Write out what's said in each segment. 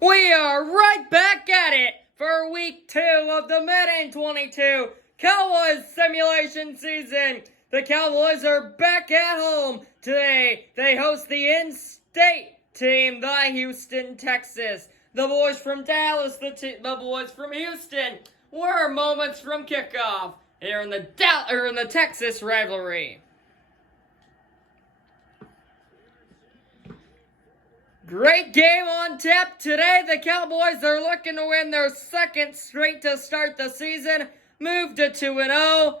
We are right back at it for week 2 of the Madden 22 Cowboys simulation season. The Cowboys are back at home today. They host the in-state team, the Houston Texans. The boys from Dallas, the boys from Houston, were moments from kickoff here in the Texas rivalry. Great game on tap today. The Cowboys are looking to win their second straight to start the season. Move to 2-0.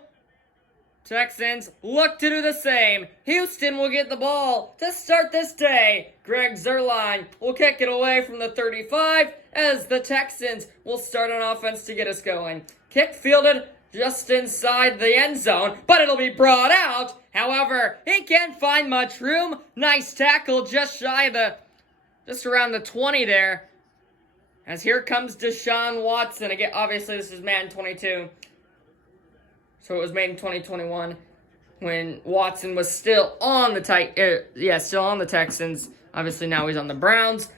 Texans look to do the same. Houston will get the ball to start this day. Greg Zuerlein will kick it away from the 35 as the Texans will start on offense to get us going. Kick fielded just inside the end zone, but it'll be brought out. However, he can't find much room. Nice tackle just around the 20 there. As here comes Deshaun Watson. Again, obviously this is Madden 22. So it was made in 2021 when Watson was still on the Texans. Obviously now he's on the Browns.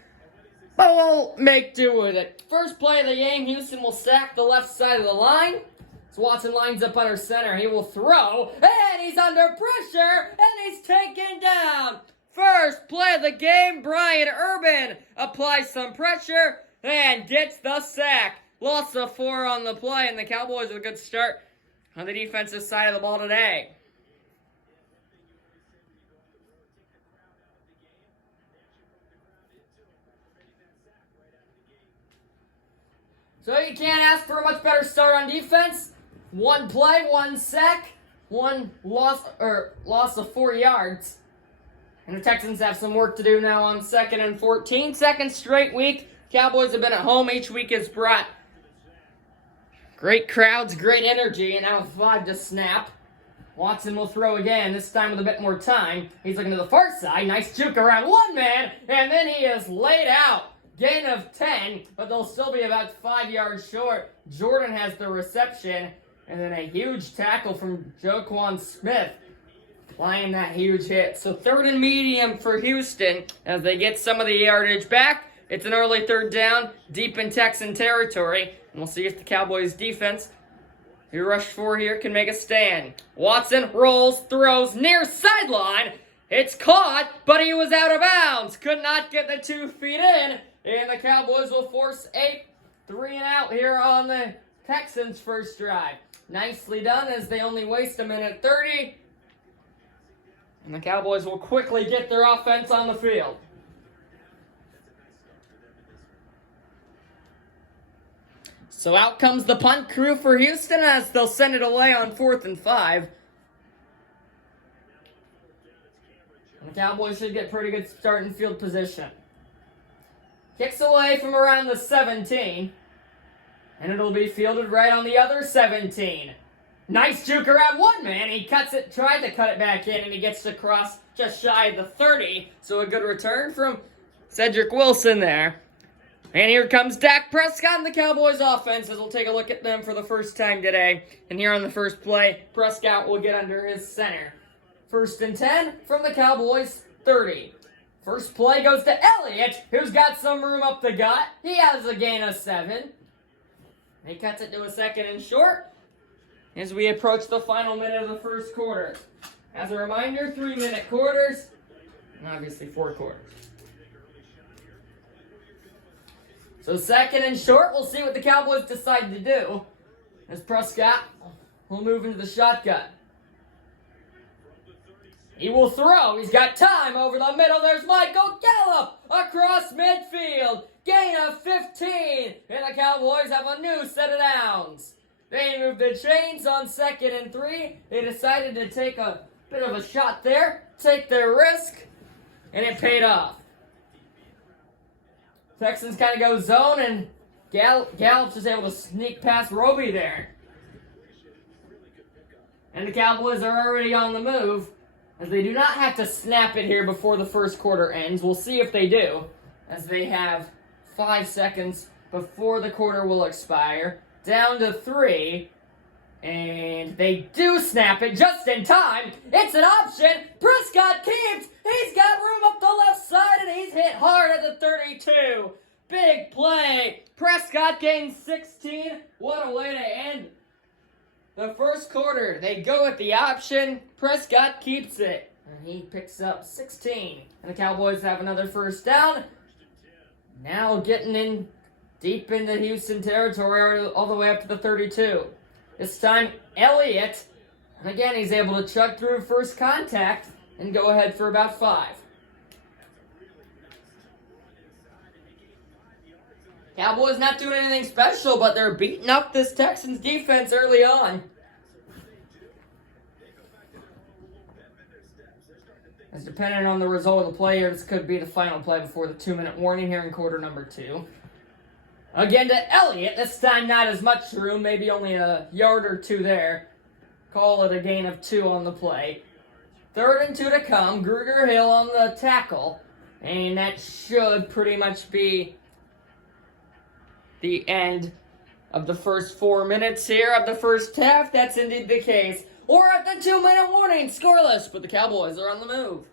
But we'll make do with it. First play of the game, Houston will sack the left side of the line. So Watson lines up under center. He will throw, and he's under pressure, and he's taken down. First play of the game, Brian Urban applies some pressure and gets the sack. Loss of 4 on the play, and the Cowboys with a good start on the defensive side of the ball today. So you can't ask for a much better start on defense. 1 play, 1 sack, 1 loss of 4 yards. And the Texans have some work to do now on 2nd and 14. Second straight week. Cowboys have been at home. Each week has brought great crowds, great energy, and now 5 to snap. Watson will throw again, this time with a bit more time. He's looking to the far side. Nice juke around 1 man, and then he is laid out. Gain of 10, but they'll still be about 5 yards short. Jordan has the reception, and then a huge tackle from Joquan Smith. Applying that huge hit. So 3rd and medium for Houston as they get some of the yardage back. It's an early 3rd down, deep in Texan territory. And we'll see if the Cowboys defense, who rushed 4 here, can make a stand. Watson rolls, throws, near sideline. It's caught, but he was out of bounds. Could not get the 2 feet in. And the Cowboys will force a 3-and-out here on the Texans' first drive. Nicely done as they only waste 1:30. And the Cowboys will quickly get their offense on the field. So out comes the punt crew for Houston as they'll send it away on 4th and 5. And the Cowboys should get pretty good starting field position. Kicks away from around the 17. And it'll be fielded right on the other 17. Nice juke around 1 man. He tried to cut it back in, and he gets across just shy of the 30. So a good return from Cedric Wilson there. And here comes Dak Prescott and the Cowboys offense as we'll take a look at them for the first time today. And here on the first play, Prescott will get under his center. 1st and 10 from the Cowboys 30. First play goes to Elliott, who's got some room up the gut. He has a gain of 7. He cuts it to a 2nd and short as we approach the final minute of the first quarter. As a reminder, 3-minute quarters, and obviously 4 quarters. So 2nd and short, we'll see what the Cowboys decide to do as Prescott will move into the shotgun. He will throw. He's got time over the middle. There's Michael Gallup across midfield. Gain of 15. And the Cowboys have a new set of downs. They moved the chains on 2nd and 3. They decided to take a bit of a shot there, take their risk, and it paid off. Texans kind of go zone, and Gallup's just able to sneak past Roby there. And the Cowboys are already on the move, as they do not have to snap it here before the first quarter ends. We'll see if they do, as they have 5 seconds before the quarter will expire. Down to 3, and they do snap it just in time. It's an option. Prescott keeps. He's got room up the left side, and he's hit hard at the 32. Big play. Prescott gains 16. What a way to end the first quarter. They go with the option. Prescott keeps it. And he picks up 16. And the Cowboys have another first down. Now getting in deep into Houston territory all the way up to the 32. This time, Elliott. And again, he's able to chuck through first contact and go ahead for about 5. Cowboys not doing anything special, but they're beating up this Texans defense early on. As depending on the result of the play here, this could be the final play before the 2-minute warning here in quarter number 2. Again to Elliott, this time not as much room, maybe only a yard or 2 there. Call it a gain of 2 on the play. 3rd and 2 to come, Gruger Hill on the tackle. And that should pretty much be the end of the first 4 minutes here of the first half. That's indeed the case. We're at the 2-minute warning, scoreless, but the Cowboys are on the move.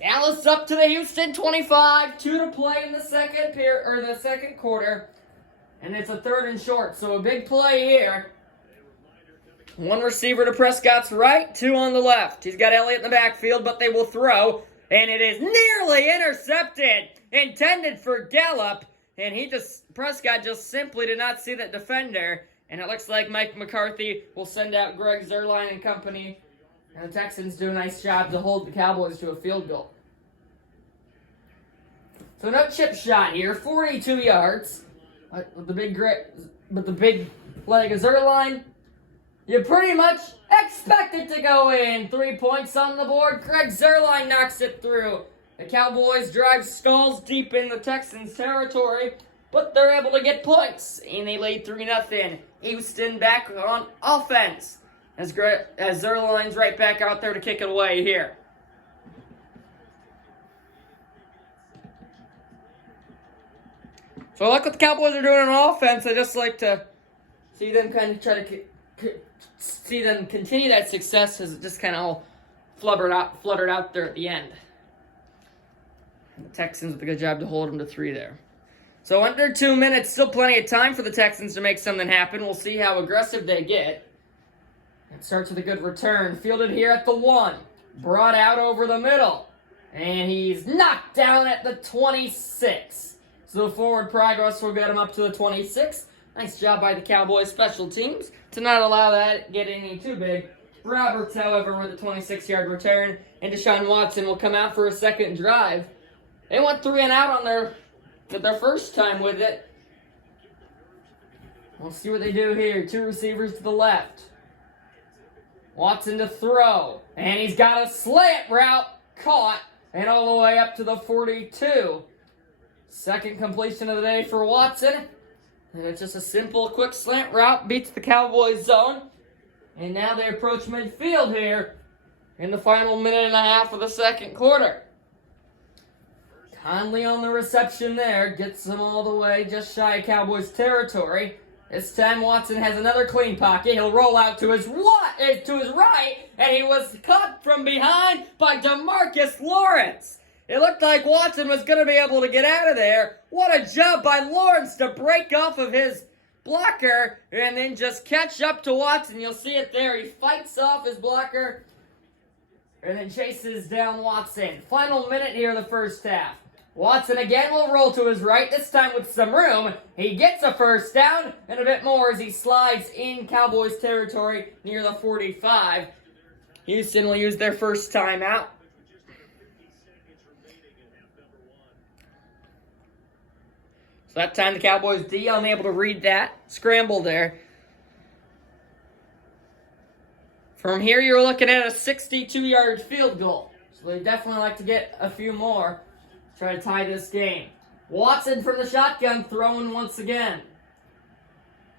Dallas up to the Houston 25, 2 to play in the second quarter, and it's a 3rd and short. So a big play here. 1 receiver to Prescott's right, 2 on the left. He's got Elliott in the backfield, but they will throw, and it is nearly intercepted, intended for Gallup, and Prescott just simply did not see that defender. And it looks like Mike McCarthy will send out Greg Zuerlein and company. And the Texans do a nice job to hold the Cowboys to a field goal. So no chip shot here, 42 yards. With the big leg of Zuerlein, you pretty much expect it to go in. 3 points on the board. Greg Zuerlein knocks it through. The Cowboys drive skulls deep in the Texans' territory, but they're able to get points, and they lead 3-0. Houston back on offense as Zuerlein's right back out there to kick it away here. So I like what the Cowboys are doing on offense. I just like to see them kind of try to see them continue that success as it just kind of all fluttered out there at the end. And the Texans did a good job to hold them to 3 there. So under 2 minutes, still plenty of time for the Texans to make something happen. We'll see how aggressive they get. It starts with a good return. Fielded here at the 1. Brought out over the middle. And he's knocked down at the 26. So the forward progress will get him up to the 26. Nice job by the Cowboys special teams to not allow that get any too big. Roberts, however, with a 26-yard return. And Deshaun Watson will come out for a second drive. They went 3 and out on their first time with it. We'll see what they do here. 2 receivers to the left. Watson to throw. And he's got a slant route caught. And all the way up to the 42. Second completion of the day for Watson. And it's just a simple, quick slant route. Beats the Cowboys zone. And now they approach midfield here in the final minute and a half of the second quarter. Conley on the reception there. Gets them all the way just shy of Cowboys territory. This time Watson has another clean pocket. He'll roll out to his right, and he was caught from behind by DeMarcus Lawrence. It looked like Watson was going to be able to get out of there. What a job by Lawrence to break off of his blocker and then just catch up to Watson. You'll see it there. He fights off his blocker and then chases down Watson. Final minute here of the first half. Watson again will roll to his right, this time with some room. He gets a first down and a bit more as he slides in Cowboys territory near the 45. Houston will use their first timeout. So that time the Cowboys D unable to read that. Scramble there. From here you're looking at a 62-yard field goal. So they definitely like to get a few more. Try to tie this game. Watson from the shotgun throwing once again.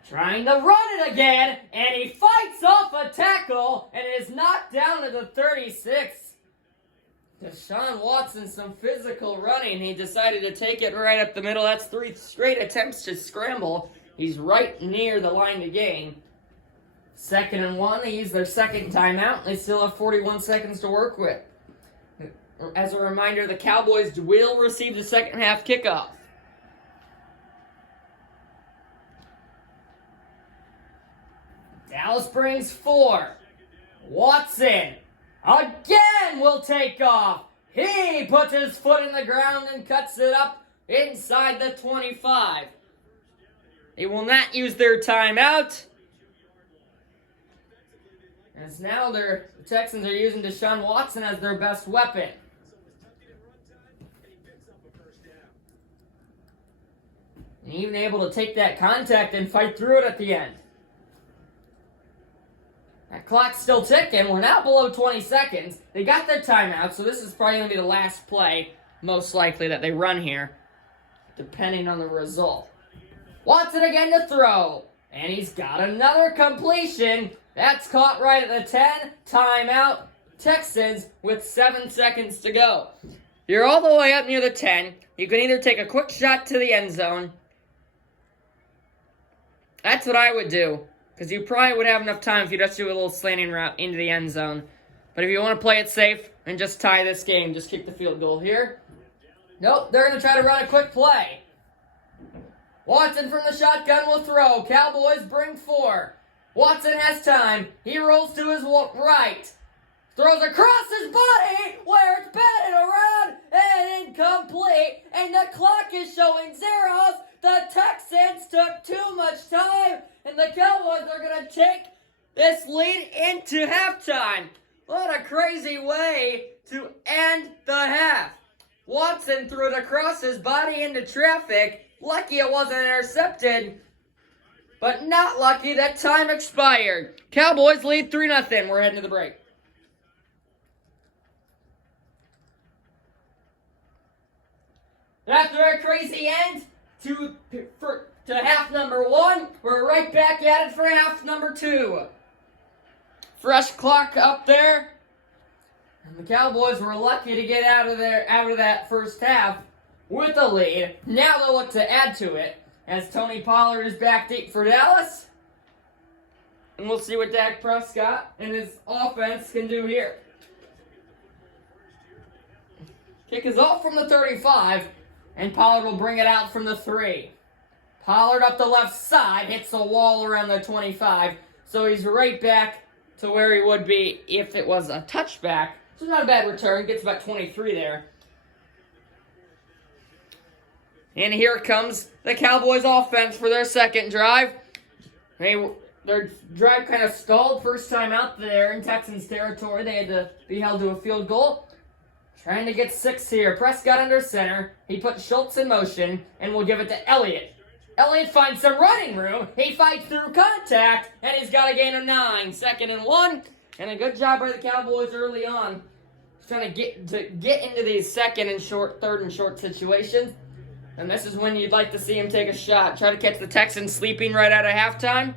Trying to run it again, and he fights off a tackle and is knocked down to the 36. Deshaun Watson, some physical running. He decided to take it right up the middle. That's 3 straight attempts to scramble. He's right near the line to gain. 2nd and 1. They use their second timeout. They still have 41 seconds to work with. As a reminder, the Cowboys will receive the second half kickoff. Dallas brings 4. Watson again will take off. He puts his foot in the ground and cuts it up inside the 25. They will not use their timeout. As now the Texans are using Deshaun Watson as their best weapon. And even able to take that contact and fight through it at the end. That clock's still ticking. We're now below 20 seconds. They got their timeout, so this is probably going to be the last play, most likely, that they run here, depending on the result. Watson again to throw. And he's got another completion. That's caught right at the 10. Timeout. Texans with 7 seconds to go. You're all the way up near the 10. You can either take a quick shot to the end zone. That's what I would do. Because you probably would have enough time if you just do a little slanting route into the end zone. But if you want to play it safe and just tie this game, just kick the field goal here. Nope, they're going to try to run a quick play. Watson from the shotgun will throw. Cowboys bring 4. Watson has time. He rolls to his right. Throws across his body where it's batted around and incomplete. And the clock is showing zeros. The Texans took too much time. And the Cowboys are going to take this lead into halftime. What a crazy way to end the half. Watson threw it across his body into traffic. Lucky it wasn't intercepted. But not lucky that time expired. Cowboys lead 3-0. We're heading to the break. After a crazy end to half number 1, we're right back at it for half number 2. Fresh clock up there. And the Cowboys were lucky to get out of that first half with a lead. Now they'll look to add to it as Tony Pollard is back deep for Dallas. And we'll see what Dak Prescott and his offense can do here. Kick is off from the 35, and Pollard will bring it out from the 3. Pollard up the left side, hits the wall around the 25, so he's right back to where he would be if it was a touchback. So not a bad return, gets about 23 there. And here comes the Cowboys offense for their second drive. Their drive kind of stalled first time out there in Texans territory. They had to be held to a field goal. Trying to get 6 here. Prescott under center. He put Schultz in motion and will give it to Elliott. Elliott finds some running room. He fights through contact, and he's got a gain of 9. 2nd and 1. And a good job by the Cowboys early on. He's trying to get into these second and short, third and short situations. And this is when you'd like to see him take a shot. Try to catch the Texans sleeping right out of halftime.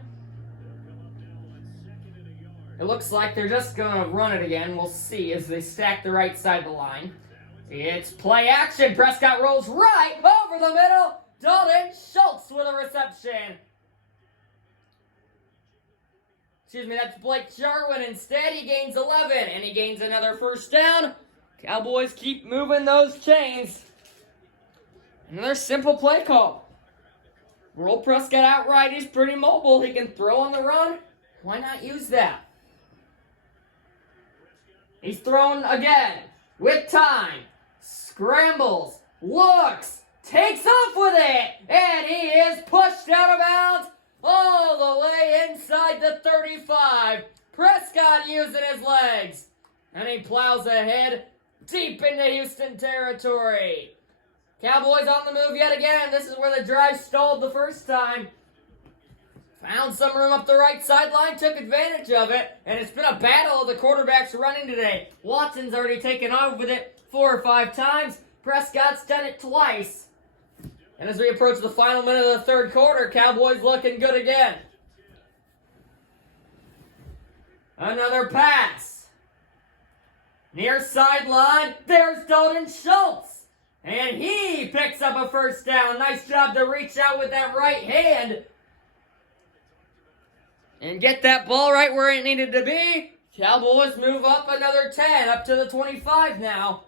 It looks like they're just going to run it again. We'll see as they stack the right side of the line. It's play action. Prescott rolls right over the middle. Dalton Schultz with a reception. Excuse me, that's Blake Jarwin. Instead, he gains 11, and he gains another first down. Cowboys keep moving those chains. Another simple play call. Roll Prescott outright. He's pretty mobile. He can throw on the run. Why not use that? He's thrown again. With time. Scrambles. Looks. Takes off with it. And he is pushed out of bounds all the way inside the 35. Prescott using his legs. And he plows ahead deep into Houston territory. Cowboys on the move yet again. This is where the drive stalled the first time. Found some room up the right sideline, took advantage of it, and it's been a battle of the quarterbacks running today. Watson's already taken off with it 4 or 5 times. Prescott's done it twice. And as we approach the final minute of the third quarter, Cowboys looking good again. Another pass. Near sideline, there's Dalton Schultz. And he picks up a first down. Nice job to reach out with that right hand and get that ball right where it needed to be. Cowboys move up another 10, up to the 25 now.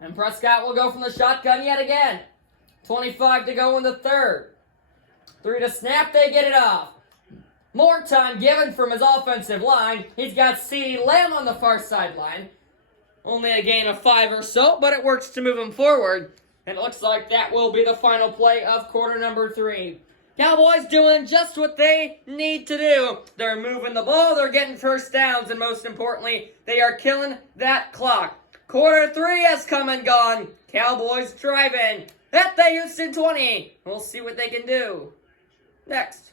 And Prescott will go from the shotgun yet again. 25 to go in the third. 3 to snap, they get it off. More time given from his offensive line. He's got CeeDee Lamb on the far sideline. Only a gain of 5 or so, but it works to move him forward. And it looks like that will be the final play of quarter number 3. Cowboys doing just what they need to do. They're moving the ball, they're getting first downs, and most importantly, they are killing that clock. Quarter 3 has come and gone. Cowboys driving at the Houston 20. We'll see what they can do. Next.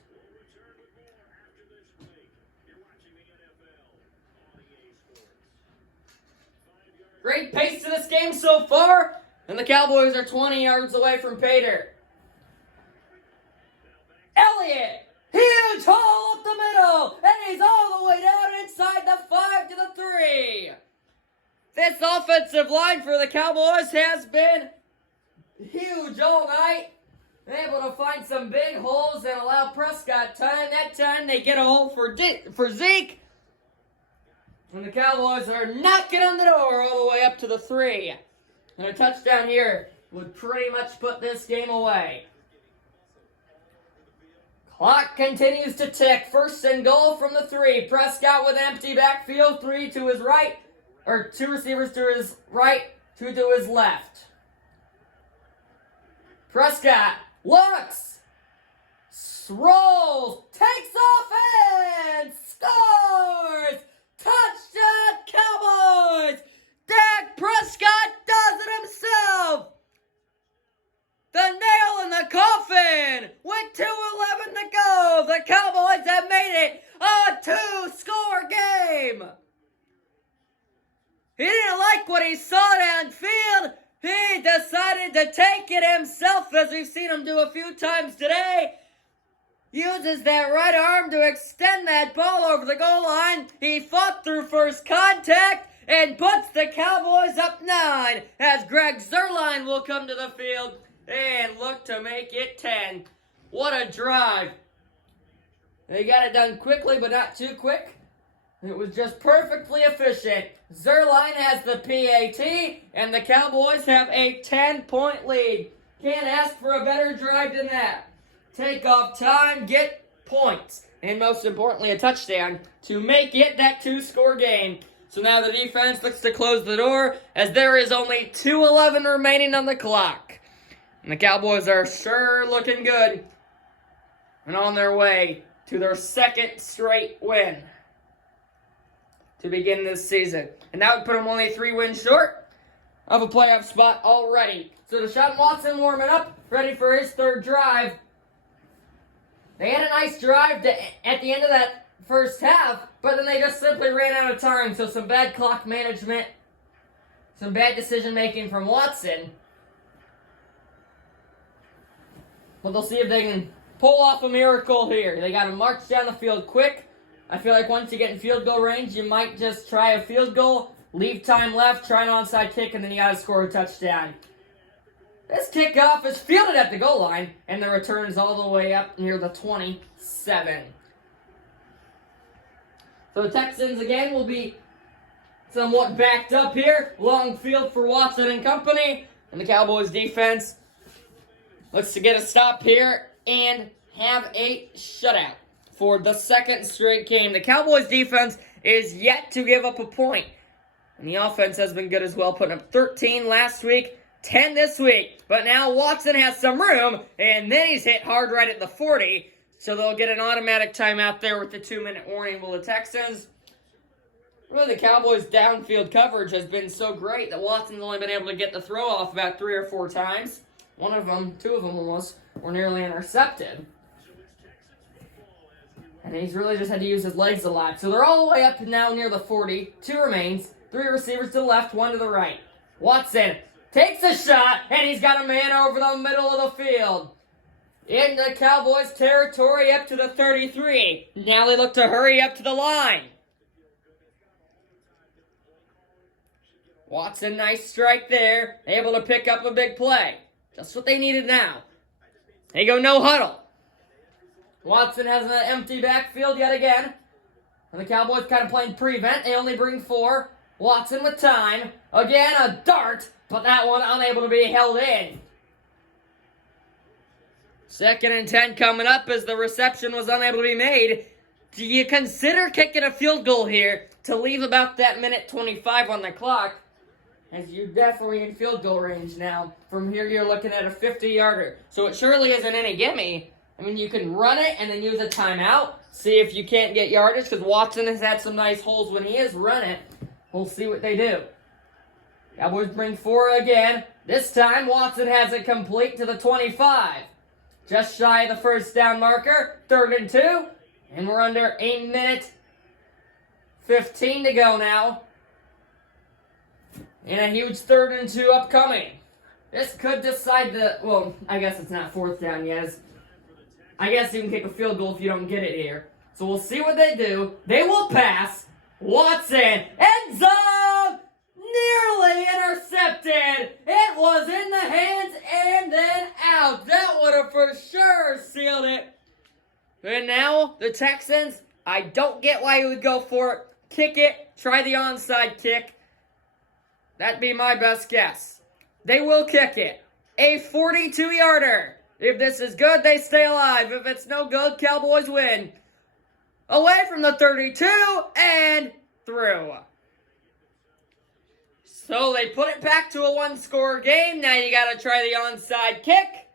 Great pace to this game so far, and the Cowboys are 20 yards away from pay dirt. Elliott, huge hole up the middle, and he's all the way down inside the 5 to the 3. This offensive line for the Cowboys has been huge all night. They're able to find some big holes and allow Prescott time. That time they get a hole for Zeke. And the Cowboys are knocking on the door all the way up to the 3. And a touchdown here would pretty much put this game away. Clock continues to tick. First and goal from the 3. Prescott with empty backfield. 3 to his right. Or 2 receivers to his right. 2 to his left. Prescott looks. Rolls. Takes off and scores. Touchdown Cowboys! Dak Prescott does it himself! The nail in the coffin! With 2:11 to go, the Cowboys have made it a 2-score game! He didn't like what he saw downfield. He decided to take it himself, as we've seen him do a few times today. Uses that right arm to extend that ball over the goal line. He fought through first contact and puts the Cowboys up 9 as Greg Zuerlein will come to the field and look to make it 10. What a drive. They got it done quickly, but not too quick. It was just perfectly efficient. Zuerlein has the PAT, and the Cowboys have a 10-point lead. Can't ask for a better drive than that. Take off time, get points, and most importantly, a touchdown to make it that 2-score game. So now the defense looks to close the door as there is only 2:11 remaining on the clock. And the Cowboys are sure looking good and on their way to their 2nd straight win to begin this season. And that would put them only 3 wins short of a playoff spot already. So Deshaun Watson warming up, ready for his 3rd drive. They had a nice drive at the end of that first half, but then they just simply ran out of time. So some bad clock management, some bad decision-making from Watson. But they'll see if they can pull off a miracle here. They got to march down the field quick. I feel like once you get in field goal range, you might just try a field goal, leave time left, try an onside kick, and then you got to score a touchdown. This kickoff is fielded at the goal line, and the return is all the way up near the 27. So the Texans, again, will be somewhat backed up here. Long field for Watson and company. And the Cowboys defense looks to get a stop here and have a shutout for the 2nd straight game. The Cowboys defense is yet to give up a point. And the offense has been good as well, putting up 13 last week. 10 this week, but now Watson has some room, and then he's hit hard right at the 40, so they'll get an automatic timeout there with the 2-minute warning. Will the Texans? Really, the Cowboys' downfield coverage has been so great that Watson's only been able to get the throw off about 3 or 4 times. 2 of them almost, were nearly intercepted. And he's really just had to use his legs a lot. So they're all the way up now near the 40. 2 remains, 3 receivers to the left, 1 to the right. Watson takes a shot, and he's got a man over the middle of the field. In the Cowboys' territory up to the 33. Now they look to hurry up to the line. Watson, nice strike there. Able to pick up a big play. Just what they needed now. They go no huddle. Watson has an empty backfield yet again. And the Cowboys kind of playing prevent. They only bring 4. Watson with time. Again, a dart. but that one unable to be held in. 2nd and 10 coming up as the reception was unable to be made. Do you consider kicking a field goal here to leave about that minute 25 on the clock? As you're definitely in field goal range now. From here, you're looking at a 50-yarder. So it surely isn't any gimme. I mean, you can run it and then use a timeout. See if you can't get yardage, because Watson has had some nice holes when he has run it. We'll see what they do. Cowboys bring 4 again. This time, Watson has it complete to the 25. Just shy of the first down marker. 3rd and 2. And we're under 8 minute 15 to go now. And a huge 3rd and 2 upcoming. This could decide the... Well, I guess it's not 4th down yet. I guess you can kick a field goal if you don't get it here. So we'll see what they do. They will pass. Watson. End zone! Nearly intercepted. It was in the hands and then out. That would have for sure sealed it. And now the Texans, I don't get why you would go for it. Kick it. Try the onside kick. That'd be my best guess. They will kick it. A 42-yarder. If this is good, they stay alive. If it's no good, Cowboys win. Away from the 32 and through. So they put it back to a 1-score game. Now you got to try the onside kick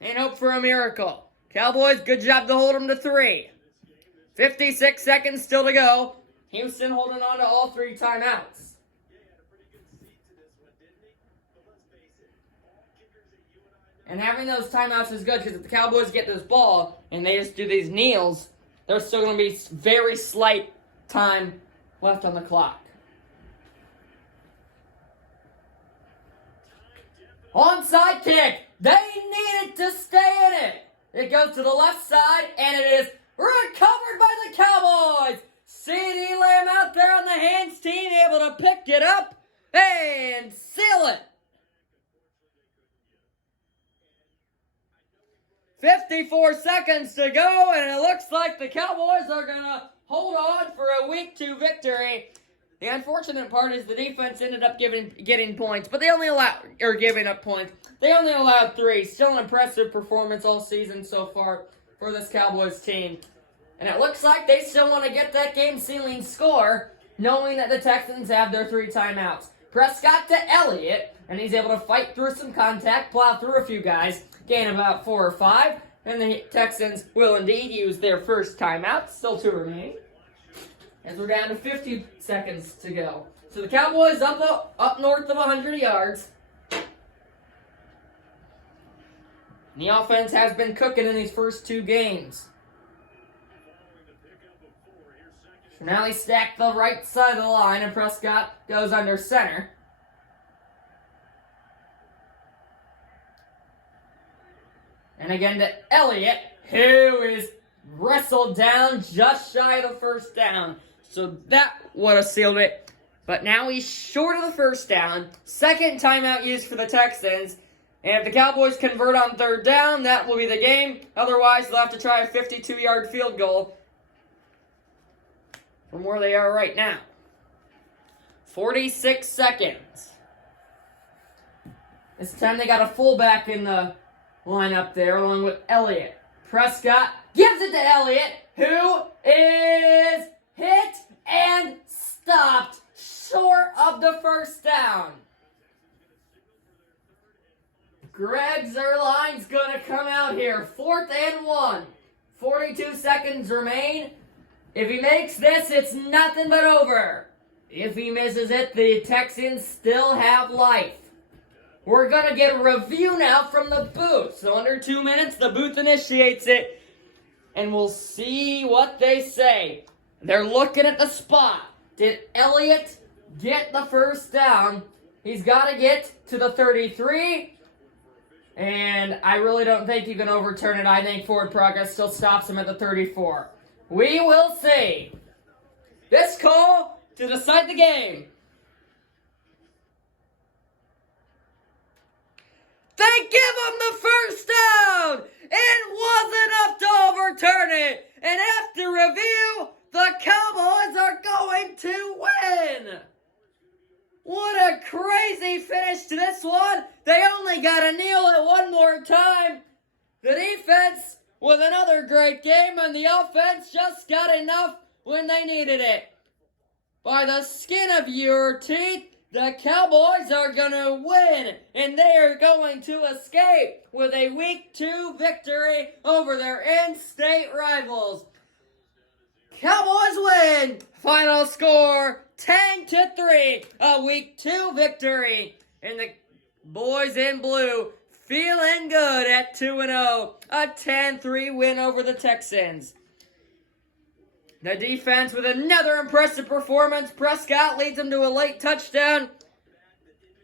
and hope for a miracle. Cowboys, good job to hold them to 3. 56 seconds still to go. Houston holding on to all 3 timeouts. And having those timeouts is good because if the Cowboys get this ball and they just do these kneels, there's still going to be very slight time left on the clock. Onside kick. They need it to stay in it. It goes to the left side and it is recovered by the Cowboys. CeeDee Lamb out there on the hands team able to pick it up and seal it. 54 seconds to go, and it looks like the Cowboys are going to hold on for a Week 2 victory. The unfortunate part is the defense ended up getting points, but they only giving up points. They only allowed 3. Still an impressive performance all season so far for this Cowboys team. And it looks like they still want to get that game-sealing score, knowing that the Texans have their 3 timeouts. Prescott to Elliott, and he's able to fight through some contact, plow through a few guys, gain about 4 or 5, and the Texans will indeed use their first timeout. Still 2 remaining. As we're down to 50 seconds to go. So the Cowboys up north of 100 yards. And the offense has been cooking in these first 2 games. So now they stack the right side of the line, and Prescott goes under center. And again to Elliott, who is wrestled down just shy of the first down. So that would have sealed it. But now he's short of the first down. 2nd timeout used for the Texans. And if the Cowboys convert on 3rd down, that will be the game. Otherwise, they'll have to try a 52-yard field goal from where they are right now. 46 seconds. This time they got a fullback in the lineup there along with Elliott. Prescott gives it to Elliott, who is hit and stopped short of the first down. Greg Zuerlein's going to come out here. 4th and 1. 42 seconds remain. If he makes this, it's nothing but over. If he misses it, the Texans still have life. We're going to get a review now from the booth. So under 2 minutes, the booth initiates it. And we'll see what they say. They're looking at the spot. Did Elliott get the first down? He's got to get to the 33. And I really don't think you can overturn it. I think forward progress still stops him at the 34. We will see. This call to decide the game. They give him the first down! It was enough to overturn it! And after review, the Cowboys are going to win! What a crazy finish to this one. They only got to kneel it one more time. The defense with another great game, and the offense just got enough when they needed it. By the skin of your teeth, the Cowboys are going to win, and they are going to escape with a Week 2 victory over their in-state rivals. Cowboys win! Final score, 10-3, a Week 2 victory. And the boys in blue feeling good at 2-0, a 10-3 win over the Texans. The defense with another impressive performance. Prescott leads them to a late touchdown.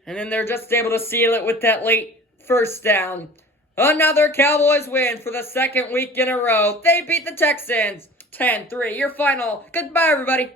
And then they're just able to seal it with that late first down. Another Cowboys win for the second week in a row. They beat the Texans 10-3. Your final. Goodbye, everybody.